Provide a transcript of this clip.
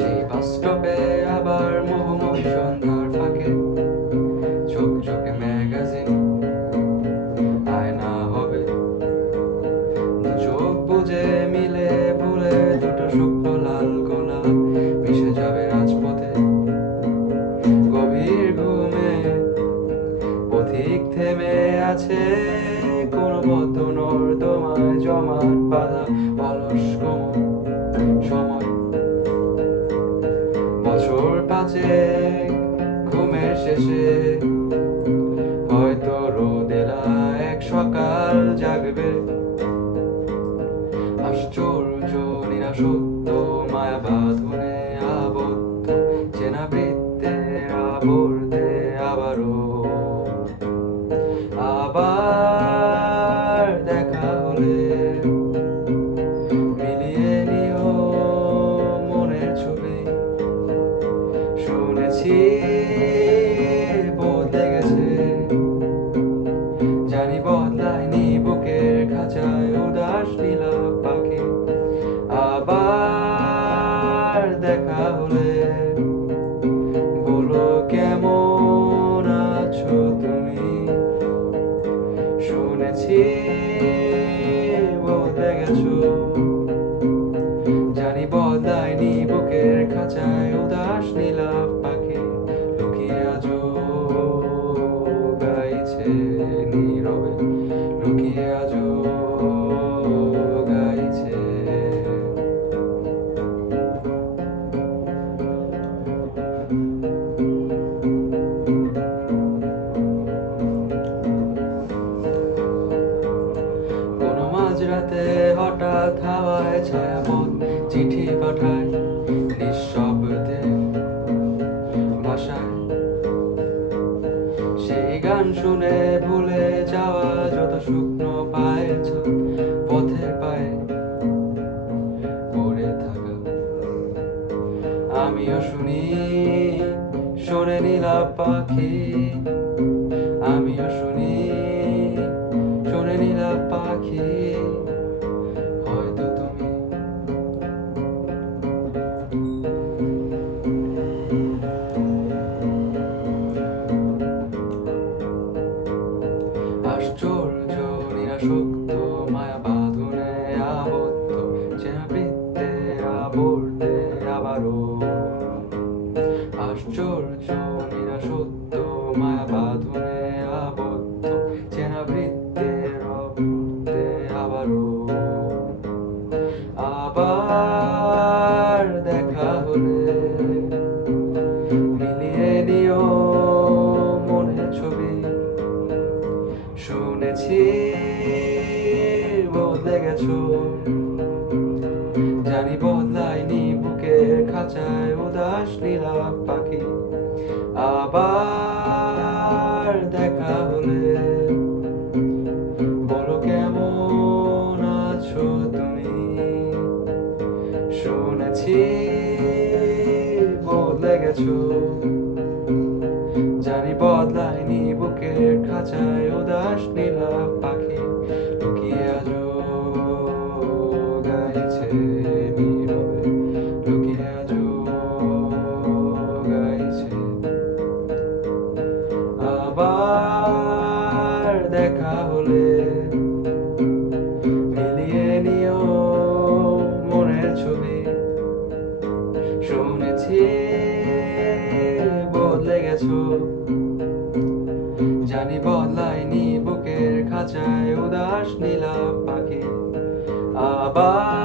সেই বাস্তবে আবার মোহময় সন্ধ্যার ফাঁকে ঝকঝকে ম্যাগাজিন আয়না হবে, চোখ বুজে মিলে ভুলে দুটো শুকনো লাল গোলাপ মিশে যাবে রাজপথে। গভীর ঘুমে পথিক থেমে আছে কোন বদ্ধ নর্দমায় জমাট বাঁধা অলস সময়। বছর পাঁচেক ঘুমের শেষে হয়তো রোদেলা এক সকাল জাগবে। আশ্চর্য নিরাসত্য মায়া বাঁধনে আবদ্ধ চেনা বৃত্তের আবর্তে আবার দেখা হলে মিলিয়ে নিও মনের ছবি। শুনেছি বদলে গেছে, জানি বদলায়নি বুকের খাঁচায় উদাস নীলাভ পাখি। আবার দেখা হলে বলো কেমন আছো তুমি। শুনেছি বদলে গেছো, জানি বদলায়নি বুকের খাঁচায় উদাস নীলাভ পাখি। লুকিয়ে আজো গাইছে নীরবে, লুকিয়ে আজো গাইছে। কোনো মাঝরাতে হঠাৎ হাওয়ায় ছায়াপথ চিঠি পাঠায় নিঃশব্দে ভাষায়। সেই গান শুনে ভুলে যাওয়া যত শুকনো পায়ের ছাপ পথের পায়ে পড়ে থাকা। আমিও শুনি শোনে নীলাভ পাখি, আমিও শুনি শোনে নীলাভ পাখি। হয়তো তুমি আশ্চর্য নিরাসক্ত মায়া বাঁধনে আবদ্ধ চেনা বৃত্তে আবর্তে আবারও। আশ্চর্য নিরাসক্ত মায়া বাঁধনে আবদ্ধ চেনা বৃত্তে আবর্তে আবারও। আবার দেখা হলে মিলিয়ে নিও মনের ছবি। শুনেছি বদলে গেছো, জানি বদলায়নি বুকের খাঁচায় উদাস নীলাভ পাখি। আবার দেখা হলে বলো কেমন আছো তুমি। শুনেছি বদলে গেছো, জানি বদলায়নি বুকের খাঁচায় উদাস নীলাভ পাখি। লুকিয়ে আজো গাইছে নীরবে, লুকিয়ে আজো গাইছে। আবার দেখা হলে মিলিয়ে নিও মনের ছবি। শুনেছি বদলে গেছো, জানি বদলায়নি বুকের খাঁচায় উদাস নীলাভ পাখি। আবার